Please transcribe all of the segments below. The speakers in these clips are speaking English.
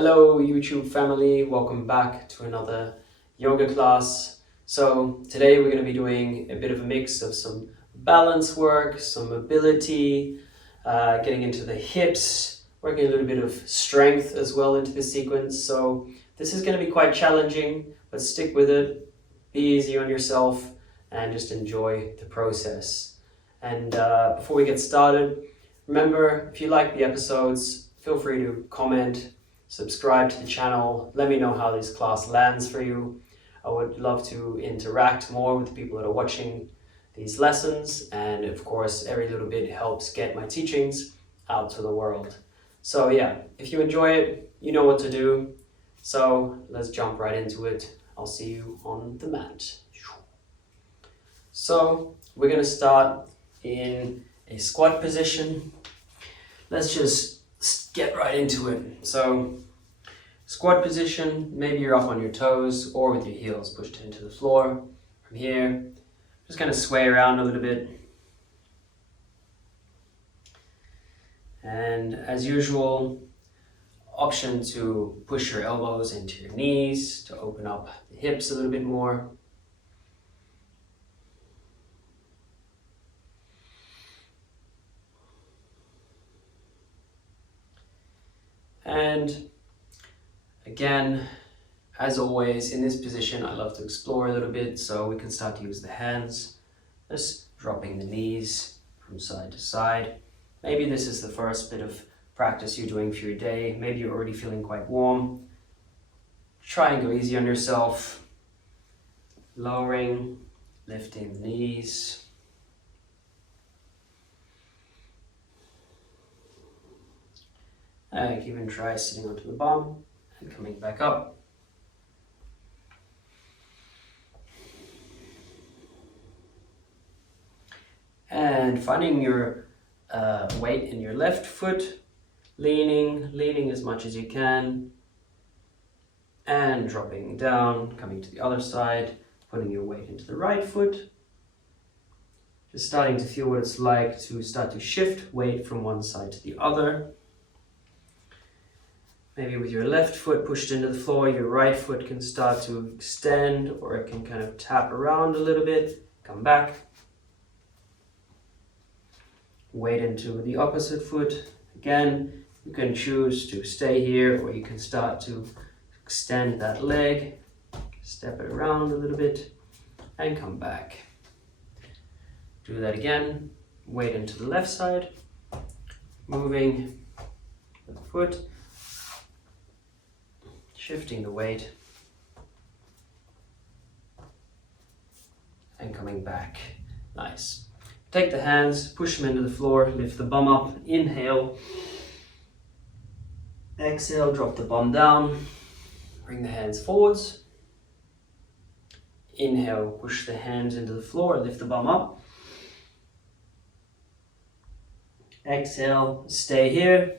Hello YouTube family, welcome back to another yoga class. So today we're going to be doing a bit of a mix of some balance work, some mobility, getting into the hips, working a little bit of strength as well into the sequence. So this is going to be quite challenging, but stick with it, be easy on yourself and just enjoy the process. And before we get started, remember, if you like the episodes, feel free to comment, subscribe to the channel, let me know how this class lands for you. I would love to interact more with the people that are watching these lessons, and of course every little bit helps get my teachings out to the world. So yeah, if you enjoy it, you know what to do. So let's jump right into it. I'll see you on the mat. So we're going to start in a squat position. Let's just get right into it. So squat position, maybe you're up on your toes or with your heels pushed into the floor. From here, just kind of sway around a little bit. And as usual, option to push your elbows into your knees to open up the hips a little bit more. And again, as always, in this position, I love to explore a little bit, so we can start to use the hands, just dropping the knees from side to side. Maybe this is the first bit of practice you're doing for your day. Maybe you're already feeling quite warm. Try and go easy on yourself. Lowering, lifting the knees. And even try sitting onto the bum and coming back up. And finding your weight in your left foot, leaning as much as you can, and dropping down, coming to the other side, putting your weight into the right foot. Just starting to feel what it's like to start to shift weight from one side to the other. Maybe with your left foot pushed into the floor, your right foot can start to extend, or it can kind of tap around a little bit, come back. Weight into the opposite foot. Again, you can choose to stay here, or you can start to extend that leg, step it around a little bit, and come back. Do that again. Weight into the left side, moving the foot, shifting the weight, and coming back. Nice. Take the hands, push them into the floor, lift the bum up, inhale. Exhale, drop the bum down, bring the hands forwards. Inhale, push the hands into the floor, lift the bum up. Exhale, stay here.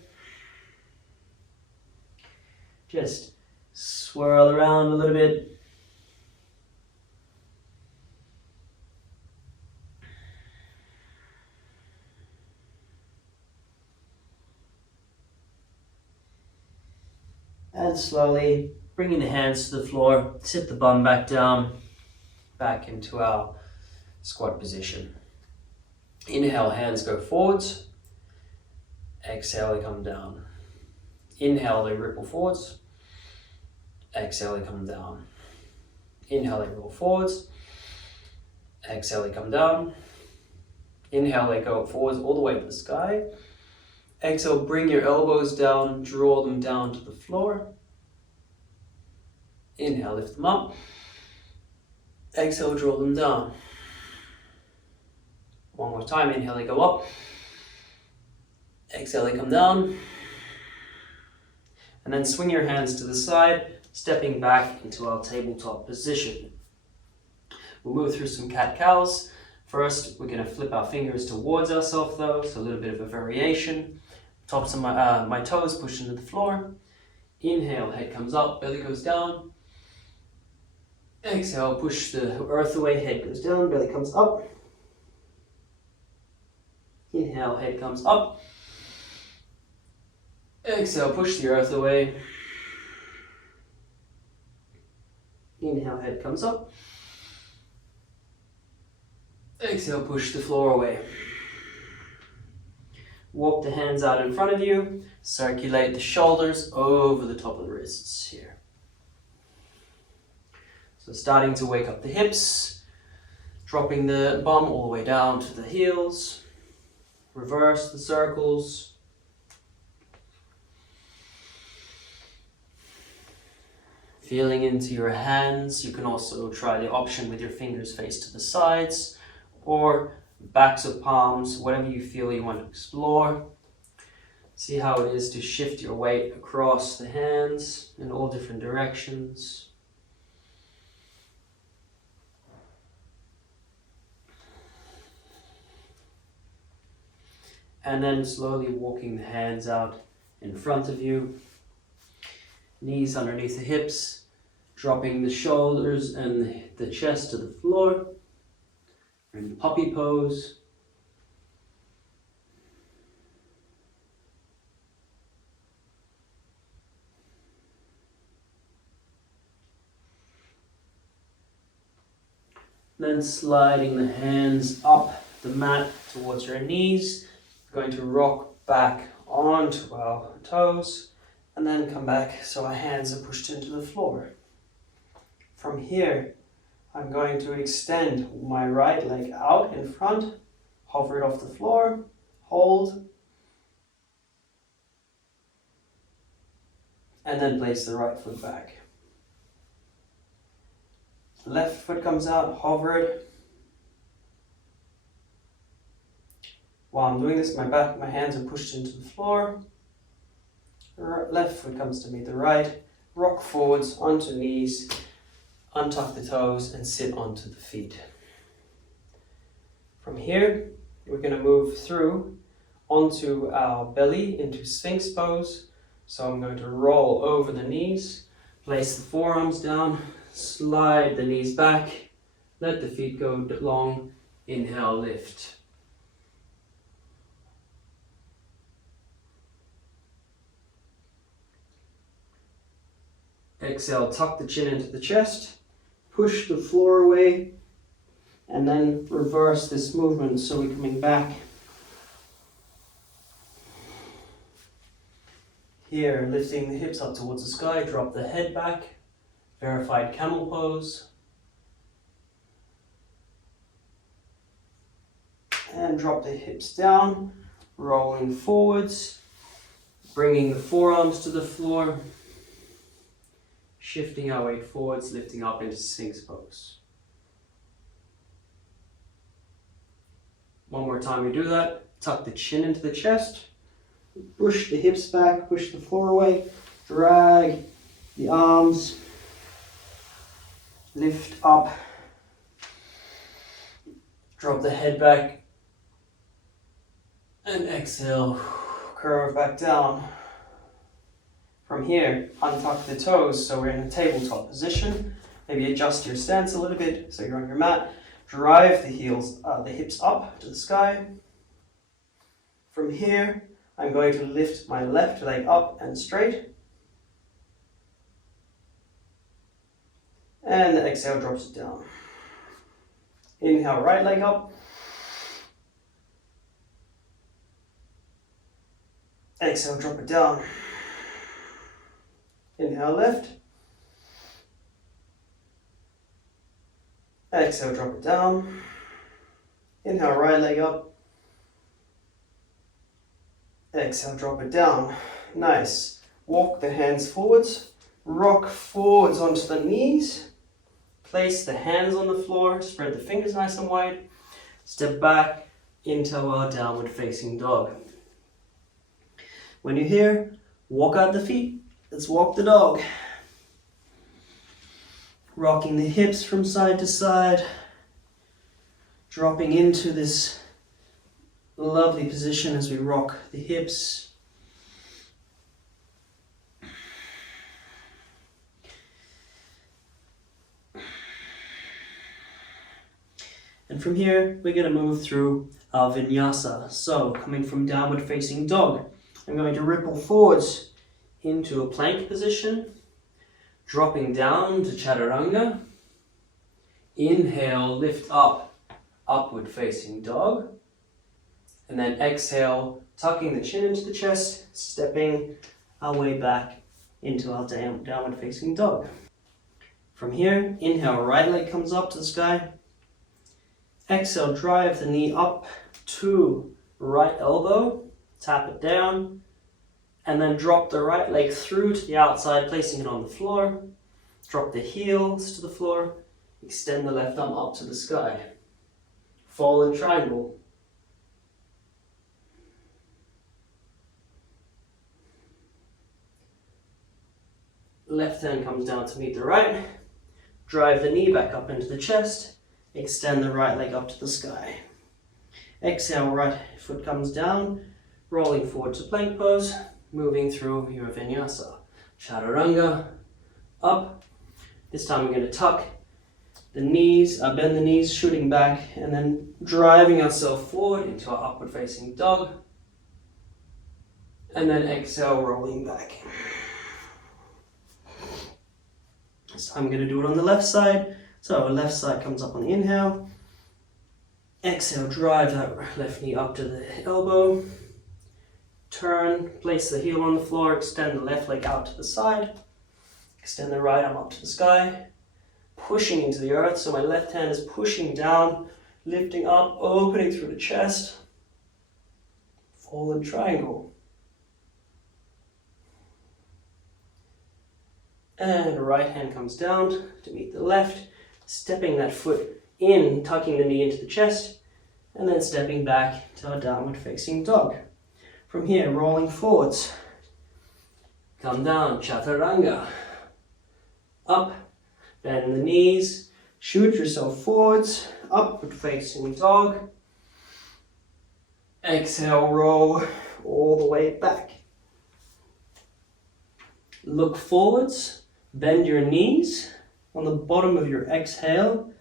Just swirl around a little bit. And slowly bringing the hands to the floor, sit the bum back down, back into our squat position. Inhale, hands go forwards. Exhale, they come down. Inhale, they ripple forwards. Exhale, they come down. Inhale, they roll forwards. Exhale, they come down. Inhale, they go forwards all the way to the sky. Exhale, bring your elbows down, draw them down to the floor. Inhale, lift them up. Exhale, draw them down. One more time, inhale, they go up. Exhale, they come down. And then swing your hands to the side, stepping back into our tabletop position. We'll move through some cat-cows. First, we're going to flip our fingers towards ourselves though, so a little bit of a variation. Tops of my toes push into the floor. Inhale, head comes up, belly goes down. Exhale, push the earth away, head goes down, belly comes up. Inhale, head comes up. Exhale, push the earth away. Inhale, head comes up. Exhale, push the floor away. Walk the hands out in front of you. Circulate the shoulders over the top of the wrists here. So starting to wake up the hips. Dropping the bum all the way down to the heels. Reverse the circles. Feeling into your hands. You can also try the option with your fingers face to the sides or backs of palms, whatever you feel you want to explore. See how it is to shift your weight across the hands in all different directions. And then slowly walking the hands out in front of you. Knees underneath the hips, dropping the shoulders and the chest to the floor. We're in puppy pose. Then sliding the hands up the mat towards your knees. We're going to rock back onto our toes and then come back so our hands are pushed into the floor. From here, I'm going to extend my right leg out in front, hover it off the floor, hold, and then place the right foot back. Left foot comes out, hover it. While I'm doing this, my hands are pushed into the floor. Left foot comes to meet the right, rock forwards onto knees, untuck the toes and sit onto the feet. From here, we're going to move through onto our belly into Sphinx pose. So I'm going to roll over the knees, place the forearms down, slide the knees back, let the feet go long, inhale, lift. Exhale, tuck the chin into the chest, push the floor away, and then reverse this movement. So we're coming back. Here, lifting the hips up towards the sky, drop the head back, verified camel pose. And drop the hips down, rolling forwards, bringing the forearms to the floor. Shifting our weight forwards, lifting up into Sphinx pose. One more time we do that. Tuck the chin into the chest. Push the hips back, push the floor away. Drag the arms. Lift up. Drop the head back. And exhale, curve back down. From here, untuck the toes, so we're in a tabletop position. Maybe adjust your stance a little bit so you're on your mat. Drive the hips up to the sky. From here, I'm going to lift my left leg up and straight. And the exhale drops it down. Inhale, right leg up. Exhale, drop it down. Inhale, left. Exhale, drop it down. Inhale, right leg up. Exhale, drop it down. Nice. Walk the hands forwards. Rock forwards onto the knees. Place the hands on the floor. Spread the fingers nice and wide. Step back into our downward facing dog. When you're here, walk out the feet. Let's walk the dog. Rocking the hips from side to side. Dropping into this lovely position as we rock the hips. And from here, we're going to move through our vinyasa. So, coming from downward facing dog, I'm going to ripple forwards into a plank position. Dropping down to chaturanga. Inhale, lift up, upward facing dog. And then exhale, tucking the chin into the chest, stepping our way back into our downward facing dog. From here, inhale, right leg comes up to the sky. Exhale, drive the knee up to right elbow, tap it down, and then drop the right leg through to the outside, placing it on the floor. Drop the heels to the floor, extend the left arm up to the sky. Fallen triangle. Left hand comes down to meet the right. Drive the knee back up into the chest. Extend the right leg up to the sky. Exhale, right foot comes down, rolling forward to plank pose, moving through your vinyasa. Chaturanga, up. This time we're going to tuck the knees, bend the knees, shooting back, and then driving ourselves forward into our upward facing dog. And then exhale, rolling back. So I'm going to do it on the left side. So our left side comes up on the inhale. Exhale, drive that left knee up to the elbow. Turn, place the heel on the floor, extend the left leg out to the side. Extend the right arm up to the sky. Pushing into the earth, so my left hand is pushing down, lifting up, opening through the chest. Fallen triangle. And the right hand comes down to meet the left, stepping that foot in, tucking the knee into the chest, and then stepping back to our downward facing dog. From here, rolling forwards. Come down, chaturanga. Up, bend the knees, shoot yourself forwards, upward facing dog. Exhale, roll all the way back. Look forwards, bend your knees. On the bottom of your exhale,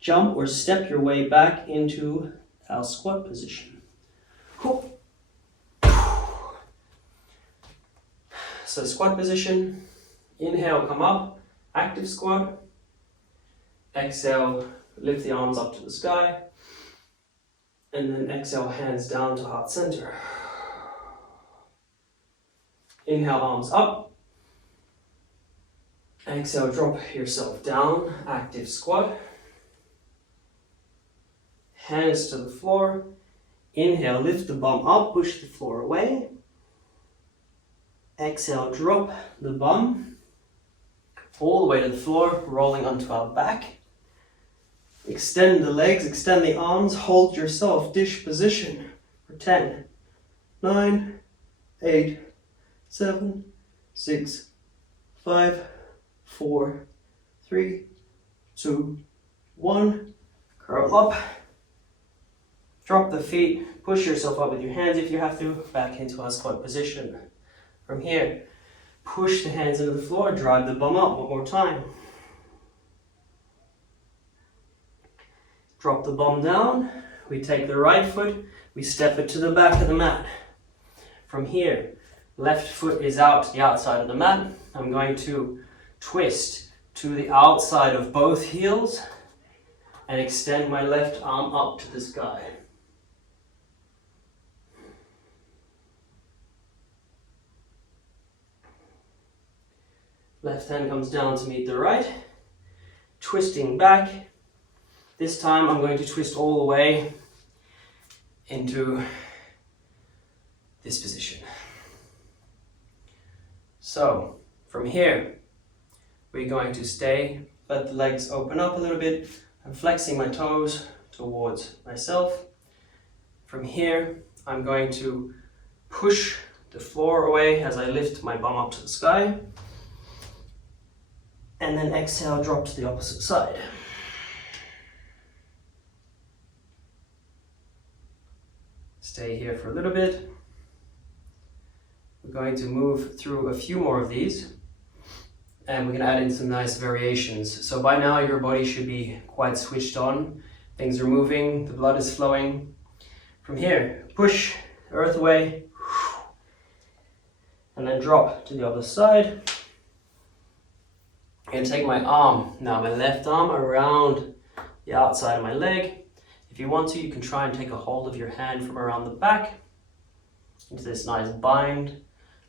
jump or step your way back into our squat position. So squat position, inhale, come up, active squat. Exhale, lift the arms up to the sky. And then exhale, hands down to heart center. Inhale, arms up. Exhale, drop yourself down, active squat. Hands to the floor. Inhale, lift the bum up, push the floor away. Exhale, drop the bum all the way to the floor, rolling onto our back. Extend the legs, extend the arms, hold yourself, dish position for 10, 9, 8, 7, 6, 5, 4, 3, 2, 1. Curl up. Drop the feet, push yourself up with your hands if you have to, back into our squat position. From here, push the hands into the floor, drive the bum up one more time. Drop the bum down, we take the right foot, we step it to the back of the mat. From here, left foot is out to the outside of the mat. I'm going to twist to the outside of both heels and extend my left arm up to the sky. Left hand comes down to meet the right, twisting back. This time I'm going to twist all the way into this position. So from here, we're going to stay, let the legs open up a little bit. I'm flexing my toes towards myself. From here, I'm going to push the floor away as I lift my bum up to the sky. And then exhale, drop to the opposite side. Stay here for a little bit. We're going to move through a few more of these and we're going to add in some nice variations. So by now your body should be quite switched on. Things are moving, the blood is flowing. From here, push earth away and then drop to the other side. I'm going to take my arm, now my left arm, around the outside of my leg. If you want to, you can try and take a hold of your hand from around the back into this nice bind,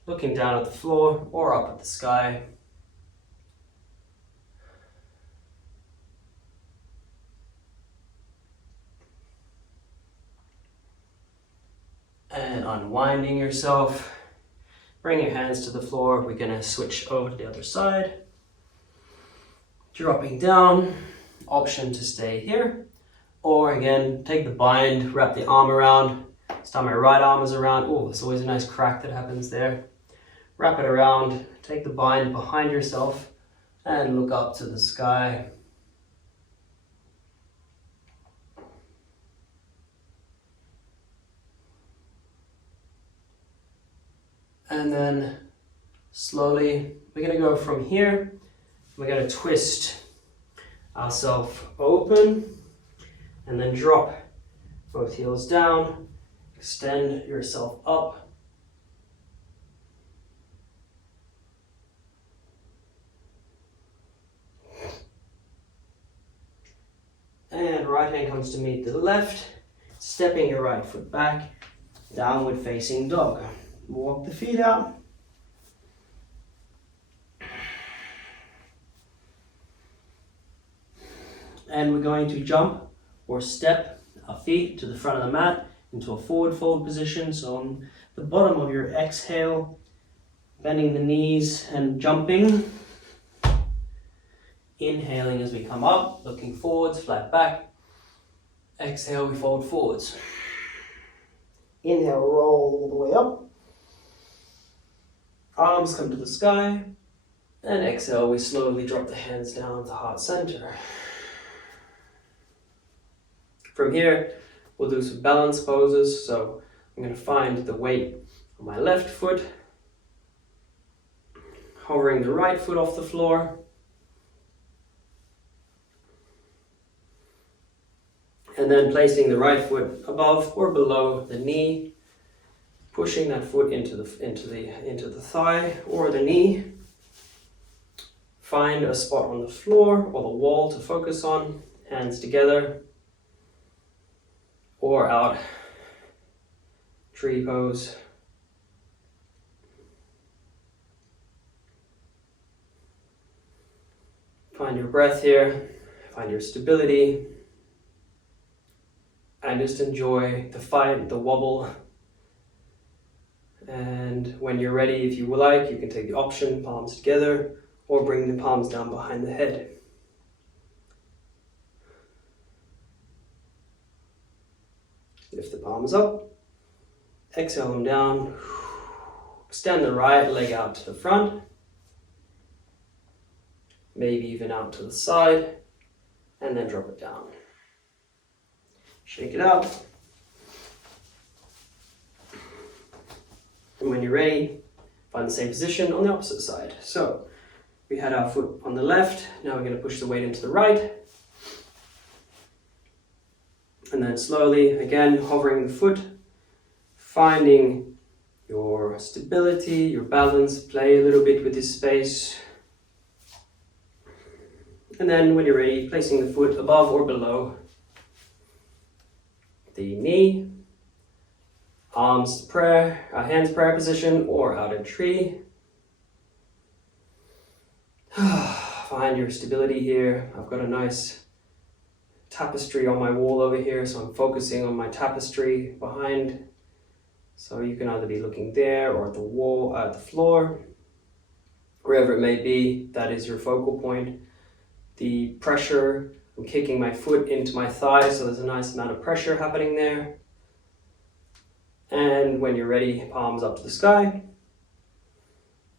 looking down at the floor or up at the sky. And unwinding yourself. Bring your hands to the floor. We're going to switch over to the other side. Dropping down, option to stay here. Or again, take the bind, wrap the arm around. This time my right arm is around. Oh, there's always a nice crack that happens there. Wrap it around, take the bind behind yourself and look up to the sky. And then slowly, we're going to go from here. We're going to twist ourselves open and then drop both heels down. Extend yourself up. And right hand comes to meet the left. Stepping your right foot back. Downward facing dog. Walk the feet out. And we're going to jump or step our feet to the front of the mat into a forward fold position. So on the bottom of your exhale, bending the knees and jumping. Inhaling as we come up, looking forwards, flat back. Exhale, we fold forwards. Inhale, roll all the way up. Arms come to the sky. And exhale, we slowly drop the hands down to heart center. From here, we'll do some balance poses. So I'm going to find the weight on my left foot, hovering the right foot off the floor, and then placing the right foot above or below the knee, pushing that foot into the thigh or the knee. Find a spot on the floor or the wall to focus on, hands together, or out, tree pose. Find your breath here, find your stability, and just enjoy the fight, the wobble. And when you're ready, if you would like, you can take the option, palms together, or bring the palms down behind the head. Lift the palms up, exhale them down, extend the right leg out to the front, maybe even out to the side, and then drop it down. Shake it out. And when you're ready, find the same position on the opposite side. So we had our foot on the left, now we're going to push the weight into the right. And then slowly, again, hovering the foot, finding your stability, your balance, play a little bit with this space. And then when you're ready, placing the foot above or below the knee, arms prayer, hands prayer position or out in tree. Find your stability here. I've got a nice tapestry on my wall over here, so I'm focusing on my tapestry behind. So you can either be looking there or at the wall, at the floor, wherever it may be, that is your focal point. The pressure, I'm kicking my foot into my thigh, so there's a nice amount of pressure happening there. And when you're ready, palms up to the sky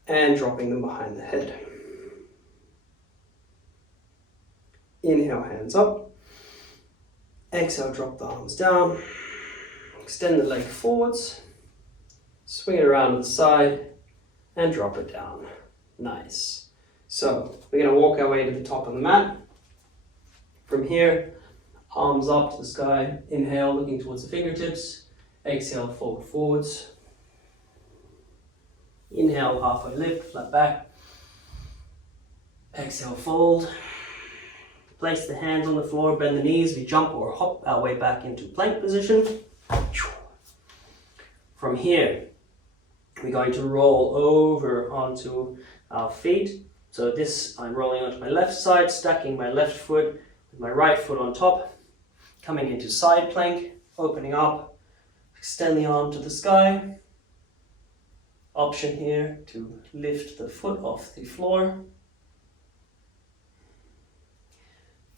and dropping them behind the head. Inhale, hands up. Exhale, drop the arms down. Extend the leg forwards. Swing it around to the side and drop it down. Nice. So we're going to walk our way to the top of the mat. From here, arms up to the sky. Inhale, looking towards the fingertips. Exhale, fold forwards. Inhale, halfway lift, flat back. Exhale, fold. Place the hands on the floor, bend the knees. We jump or hop our way back into plank position. From here, we're going to roll over onto our feet. So this, I'm rolling onto my left side, stacking my left foot with my right foot on top, coming into side plank, opening up, extend the arm to the sky. Option here to lift the foot off the floor.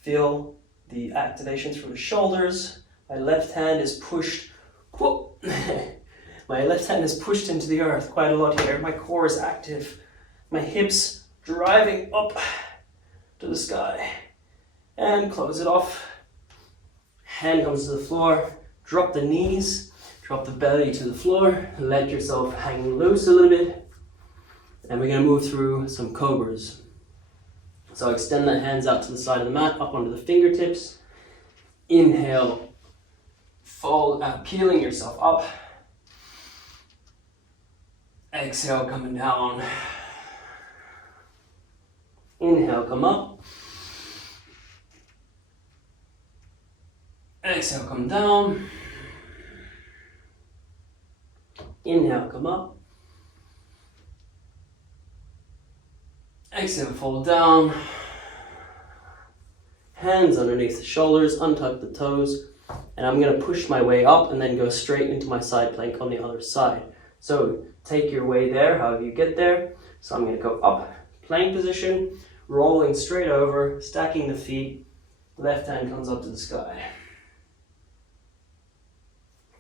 Feel the activation through the shoulders. My left hand is pushed. My left hand is pushed into the earth quite a lot here. My core is active. My hips driving up to the sky. And close it off. Hand comes to the floor. Drop the knees. Drop the belly to the floor. Let yourself hang loose a little bit. And we're going to move through some cobras. So extend the hands out to the side of the mat, up onto the fingertips. Inhale, fold, peeling yourself up. Exhale, coming down. Inhale, come up. Exhale, come down. Inhale, come up. Exhale, fold down. Hands underneath the shoulders, untuck the toes, and I'm going to push my way up and then go straight into my side plank on the other side. So take your way there, however you get there. So I'm going to go up, plank position, rolling straight over, stacking the feet, left hand comes up to the sky.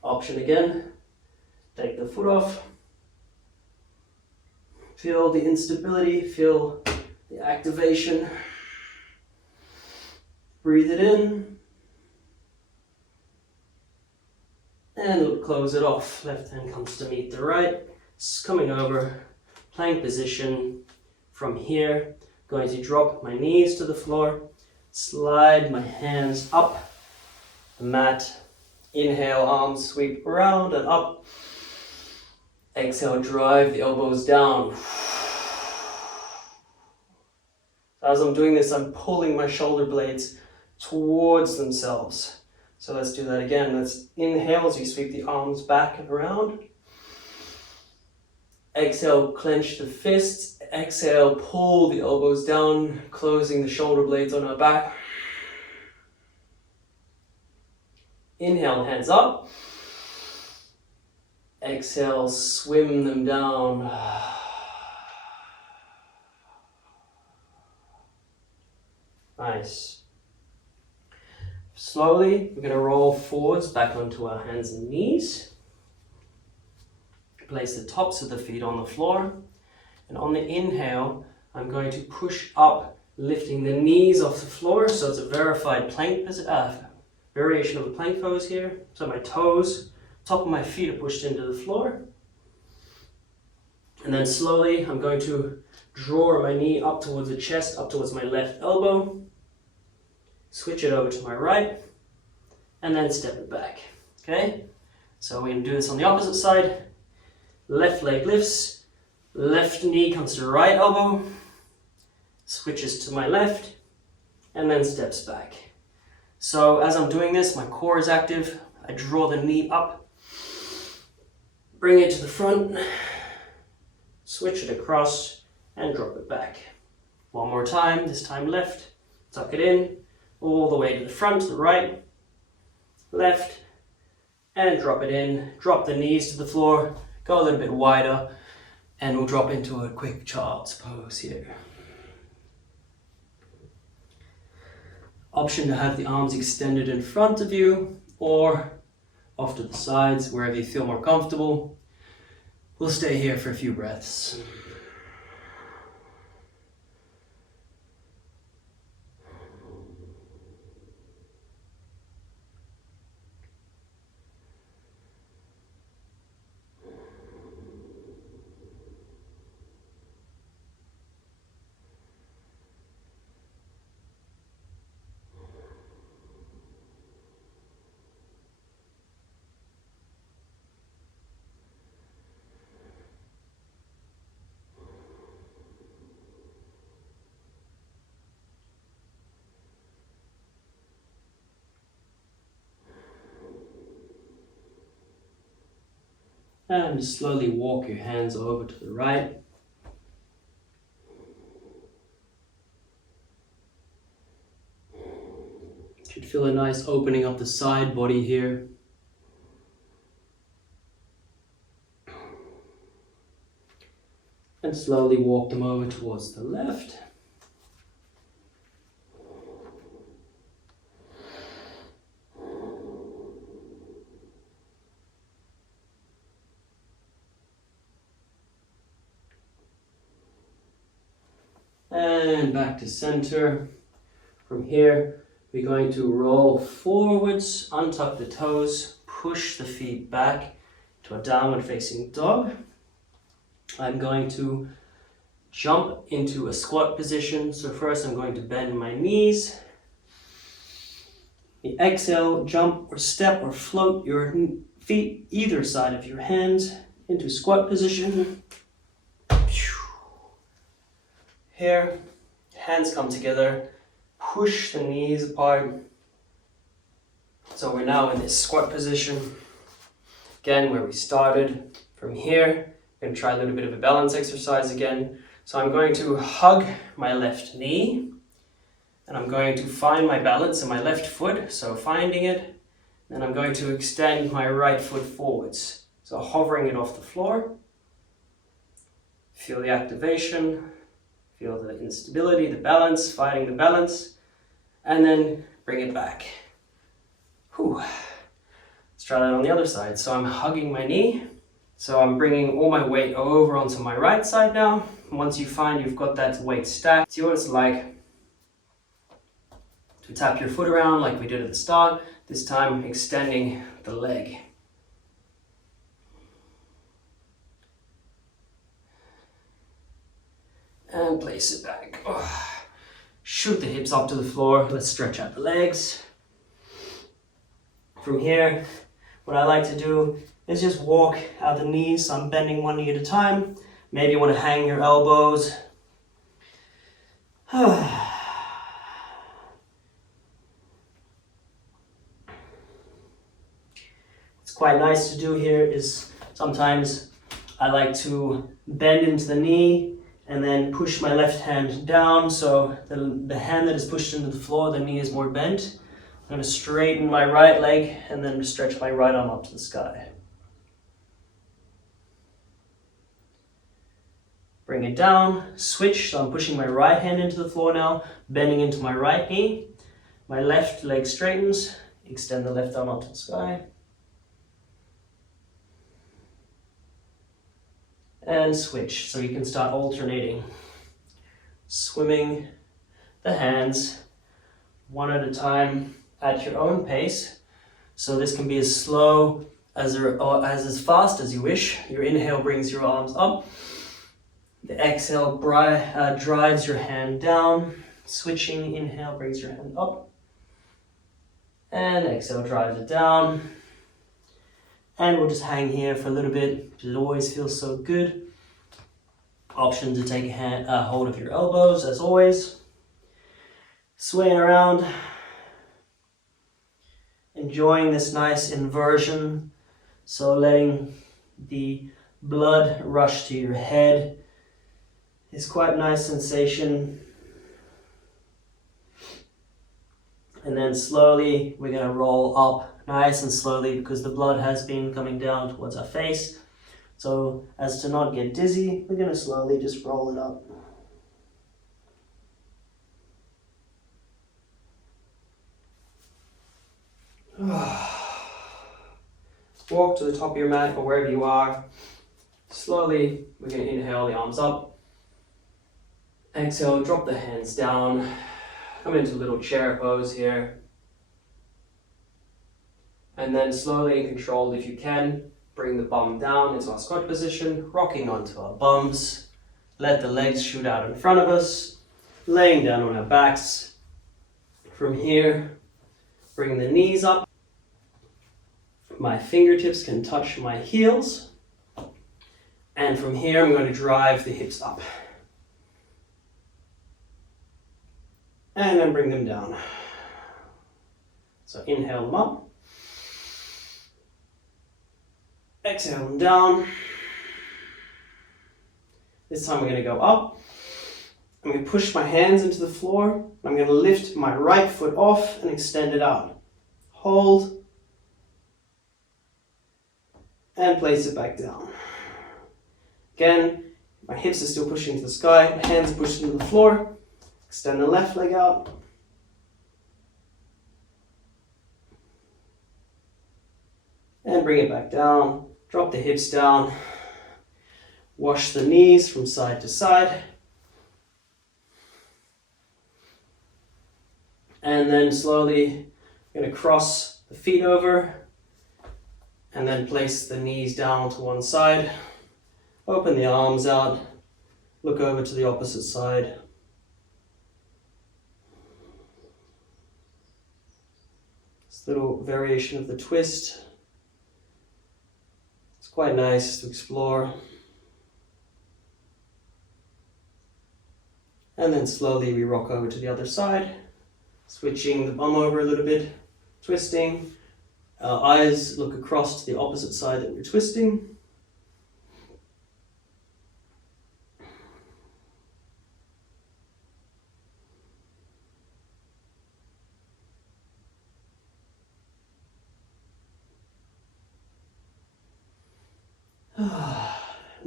Option again, take the foot off. Feel the instability, feel the activation. Breathe it in. And close it off. Left hand comes to meet the right. It's coming over, plank position. From here, going to drop my knees to the floor. Slide my hands up the mat. Inhale, arms sweep around and up. Exhale, drive the elbows down. As I'm doing this, I'm pulling my shoulder blades towards themselves. So let's do that again. Let's inhale as you sweep the arms back and around. Exhale, clench the fists. Exhale, pull the elbows down, closing the shoulder blades on our back. Inhale, hands up. Exhale, swim them down. Nice. Slowly, we're going to roll forwards back onto our hands and knees. Place the tops of the feet on the floor. And on the inhale, I'm going to push up, lifting the knees off the floor. So it's a verified plank variation of the plank pose here. So my toes, top of my feet are pushed into the floor. And then slowly, I'm going to draw my knee up towards the chest, up towards my left elbow. Switch it over to my right, and then step it back. Okay? So we're going to do this on the opposite side. Left leg lifts, left knee comes to right elbow, switches to my left, and then steps back. So as I'm doing this, my core is active. I draw the knee up, bring it to the front, switch it across, and drop it back. One more time, this time left, tuck it in, all the way to the front, to the right, left, and drop it in. Drop the knees to the floor, go a little bit wider, and we'll drop into a quick child's pose here. Option to have the arms extended in front of you, or off to the sides, wherever you feel more comfortable. We'll stay here for a few breaths. And just slowly walk your hands over to the right. Should feel a nice opening up the side body here. And slowly walk them over towards the left. And back to center. From here, we're going to roll forwards, untuck the toes, push the feet back to a downward facing dog. I'm going to jump into a squat position. So first I'm going to bend my knees. You exhale, jump or step or float your feet either side of your hands into squat position. Here, hands come together, push the knees apart. So we're now in this squat position. Again, where we started. From here, I'm going to try a little bit of a balance exercise again. So I'm going to hug my left knee, and I'm going to find my balance in my left foot. So finding it, then I'm going to extend my right foot forwards. So hovering it off the floor. Feel the activation. Feel the instability, the balance, finding the balance, and then bring it back. Whew. Let's try that on the other side. So I'm hugging my knee. So I'm bringing all my weight over onto my right side now. Once you find you've got that weight stacked, see what it's like to tap your foot around like we did at the start. This time extending the leg. And place it back. Oh. Shoot the hips up to the floor. Let's stretch out the legs. From here, what I like to do is just walk out the knees. So I'm bending one knee at a time. Maybe you want to hang your elbows. It's quite nice to do here is sometimes I like to bend into the knee and then push my left hand down, so the hand that is pushed into the floor, the knee is more bent. I'm going to straighten my right leg and then stretch my right arm up to the sky. Bring it down, switch, so I'm pushing my right hand into the floor now, bending into my right knee. My left leg straightens, extend the left arm up to the sky. And switch, so you can start alternating. Swimming the hands one at a time at your own pace. So this can be as slow or as fast as you wish. Your inhale brings your arms up. The exhale drives your hand down. Switching, inhale brings your hand up. And exhale drives it down. And we'll just hang here for a little bit. It always feels so good. Option to take a hold of your elbows, as always. Swaying around. Enjoying this nice inversion. So letting the blood rush to your head is quite a nice sensation. And then slowly we're going to roll up nice and slowly because the blood has been coming down towards our face. So as to not get dizzy, we're going to slowly just roll it up. Walk to the top of your mat or wherever you are. Slowly, we're going to inhale the arms up. Exhale, drop the hands down. Come into a little chair pose here. And then slowly and controlled, if you can, bring the bum down into our squat position, rocking onto our bums. Let the legs shoot out in front of us, laying down on our backs. From here, bring the knees up. My fingertips can touch my heels. And from here, I'm going to drive the hips up. And then bring them down. So inhale them up. Exhale and down. This time we're going to go up. I'm going to push my hands into the floor. I'm going to lift my right foot off and extend it out. Hold. And place it back down. Again, my hips are still pushing to the sky. My hands are pushing to the floor. Extend the left leg out. And bring it back down. Drop the hips down. Wash the knees from side to side. And then slowly, I'm going to cross the feet over. And then place the knees down to one side. Open the arms out. Look over to the opposite side. This little variation of the twist. It's quite nice to explore. And then slowly we rock over to the other side. Switching the bum over a little bit. Twisting. Our eyes look across to the opposite side that we're twisting.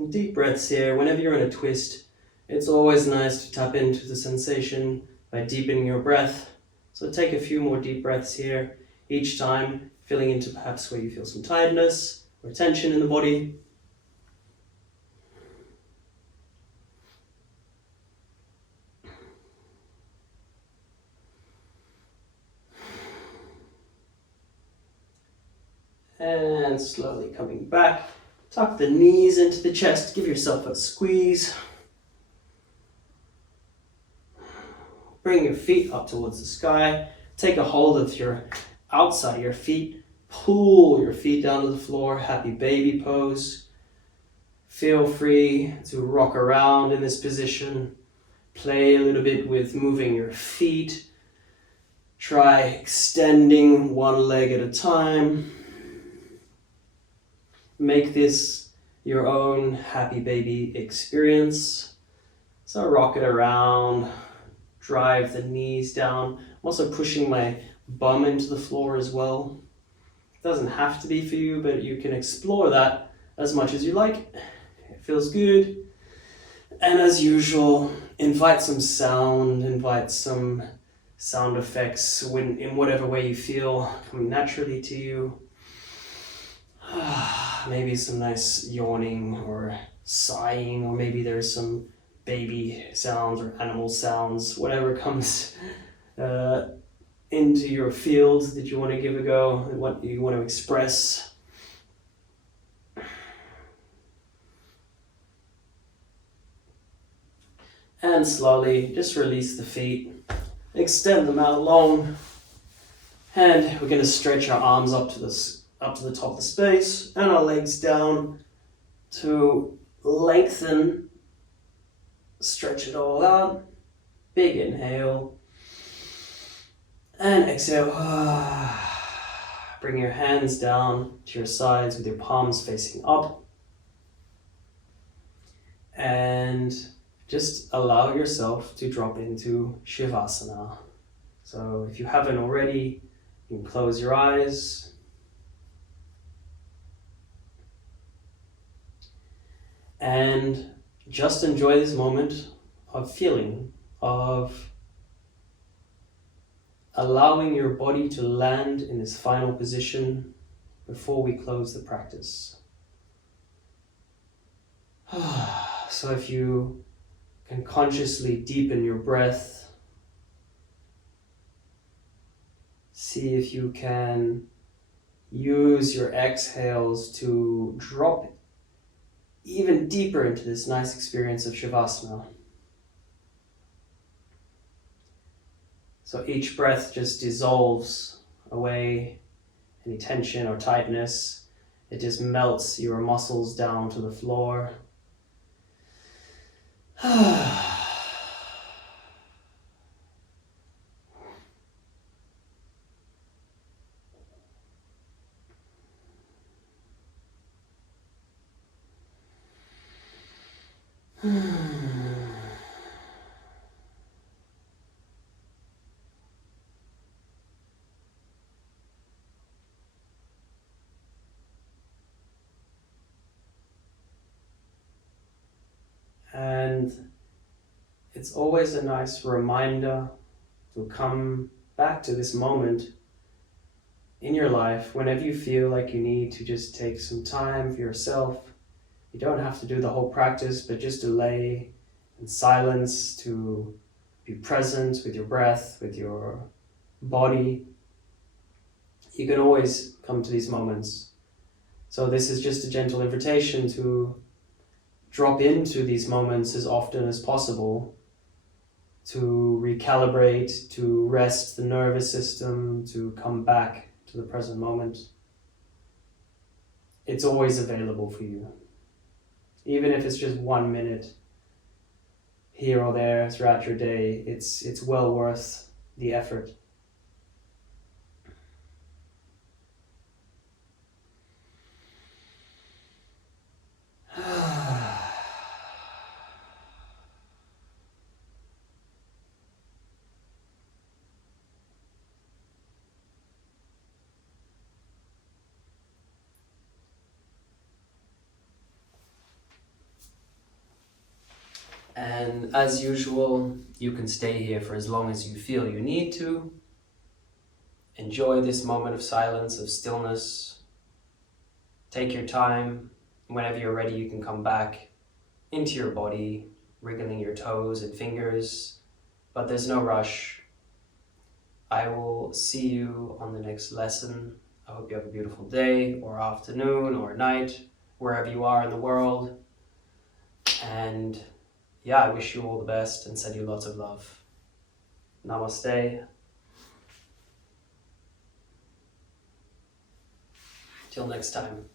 Deep breaths here. Whenever you're in a twist, it's always nice to tap into the sensation by deepening your breath. So take a few more deep breaths here, each time filling into perhaps where you feel some tiredness or tension in the body. And slowly coming back. Tuck the knees into the chest, give yourself a squeeze. Bring your feet up towards the sky. Take a hold of your outside of your feet. Pull your feet down to the floor, happy baby pose. Feel free to rock around in this position. Play a little bit with moving your feet. Try extending one leg at a time. Make this your own happy baby experience. So rock it around, drive the knees down. I'm also pushing my bum into the floor as well. It doesn't have to be for you, but you can explore that as much as you like. It feels good. And as usual, invite some sound, invite some sound effects in whatever way you feel coming naturally to you. Maybe some nice yawning or sighing, or maybe there's some baby sounds or animal sounds, whatever comes into your field that you want to give a go and what you want to express. And slowly just release the feet, extend them out long, and we're going to stretch our arms up to the top of the space and our legs down to lengthen, stretch it all out. Big inhale and exhale. Bring your hands down to your sides with your palms facing up, and just allow yourself to drop into Shavasana. So if you haven't already, you can close your eyes. And just enjoy this moment of feeling, of allowing your body to land in this final position before we close the practice. So if you can consciously deepen your breath, see if you can use your exhales to drop even deeper into this nice experience of Shavasana. So each breath just dissolves away any tension or tightness. It just melts your muscles down to the floor. And it's always a nice reminder to come back to this moment in your life whenever you feel like you need to just take some time for yourself. You don't have to do the whole practice, but just to lay in silence, to be present with your breath, with your body. You can always come to these moments. So this is just a gentle invitation to drop into these moments as often as possible, to recalibrate, to rest the nervous system, to come back to the present moment. It's always available for you. Even if it's just 1 minute here or there throughout your day, it's well worth the effort. And as usual, you can stay here for as long as you feel you need to. Enjoy this moment of silence, of stillness. Take your time. Whenever you're ready, you can come back into your body, wriggling your toes and fingers, but there's no rush. I will see you on the next lesson. I hope you have a beautiful day or afternoon or night, wherever you are in the world. And yeah, I wish you all the best and send you lots of love. Namaste. Till next time.